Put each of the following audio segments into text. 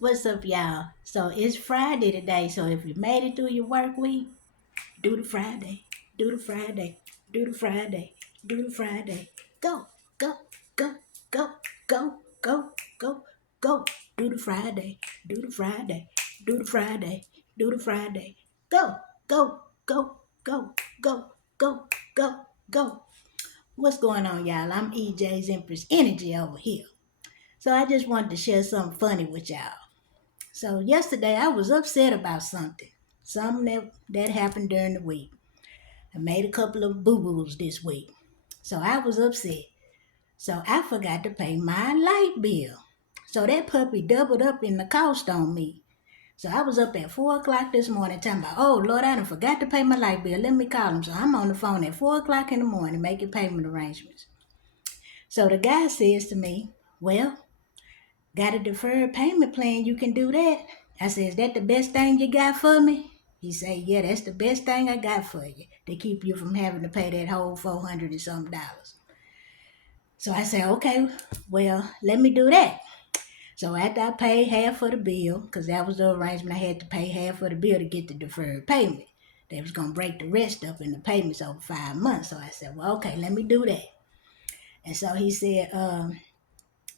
What's up, y'all? So it's Friday today. So if you made it through your work week, do the Friday, do the Friday, do the Friday, do the Friday. Go, go, go, go, go, go, go, go. Do the Friday, do the Friday, do the Friday, do the Friday. Go, go, go, go, go, go, go, go. What's going on, y'all? I'm EJ's Empress Energy over here. So I just wanted to share something funny with y'all. So yesterday I was upset about something that happened during the week. I made a couple of boo-boos this week. So I was upset. So I forgot to pay my light bill. So that puppy doubled up in the cost on me. So I was up at 4 o'clock this morning talking about, oh Lord, I done forgot to pay my light bill. Let me call him. So I'm on the phone at 4 o'clock in the morning making payment arrangements. So the guy says to me, well, got a deferred payment plan, you can do that. I said, is that the best thing you got for me? He said, yeah, that's the best thing I got for you to keep you from having to pay that whole 400 and something dollars. So I said, okay, well, let me do that. So after I paid half of the bill, because that was the arrangement, I had to pay half of the bill to get the deferred payment. They was going to break the rest up in the payments over 5 months. So I said, well, okay, let me do that. And so he said,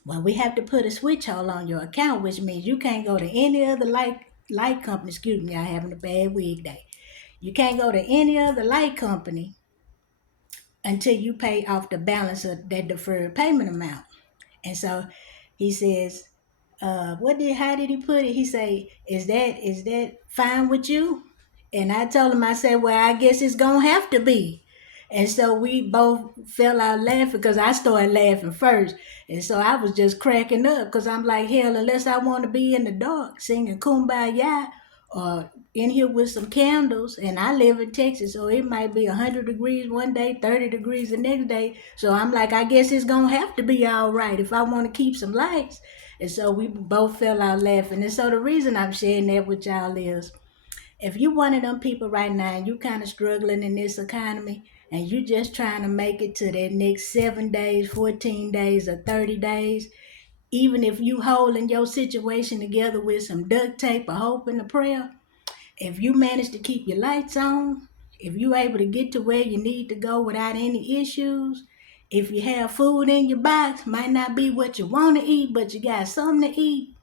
well, we have to put a switch hole on your account, which means you can't go to any other light company. Excuse me, I'm having a bad wig day. You can't go to any other light company until you pay off the balance of that deferred payment amount. And so he says, how did he put it? He say, is that fine with you? And I told him, I said, well, I guess it's gonna have to be. And so we both fell out laughing because I started laughing first. And so I was just cracking up because I'm like, hell, unless I want to be in the dark singing Kumbaya or in here with some candles. And I live in Texas, so it might be 100 degrees one day, 30 degrees the next day. So I'm like, I guess it's going to have to be all right if I want to keep some lights. And so we both fell out laughing. And so the reason I'm sharing that with y'all is if you one of them people right now and you kind of struggling in this economy and you just trying to make it to that next 7 days, 14 days, or 30 days, even if you holding your situation together with some duct tape, a hope, and a prayer, if you manage to keep your lights on, if you able to get to where you need to go without any issues, if you have food in your box, might not be what you want to eat, but you got something to eat,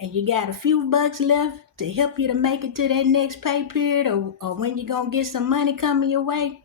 and you got a few bucks left to help you to make it to that next pay period or when you're going to get some money coming your way,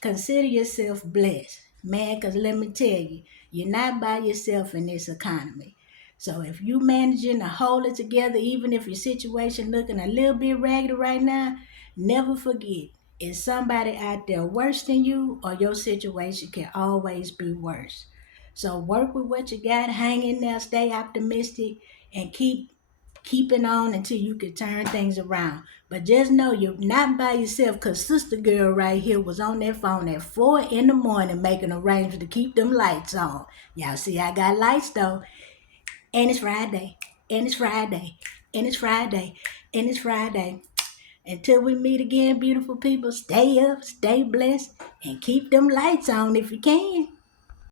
consider yourself blessed. Man, because let me tell you, you're not by yourself in this economy. So if you managing to hold it together, even if your situation looking a little bit ragged right now, never forget, is somebody out there worse than you or your situation can always be worse. So work with what you got, hang in there, stay optimistic, and keeping on until you can turn things around. But just know you're not by yourself because Sister Girl right here was on that phone at 4 in the morning making arrangements to keep them lights on. Y'all see, I got lights though. And it's Friday. And it's Friday. And it's Friday. And it's Friday. Until we meet again, beautiful people, stay up, stay blessed, and keep them lights on if you can.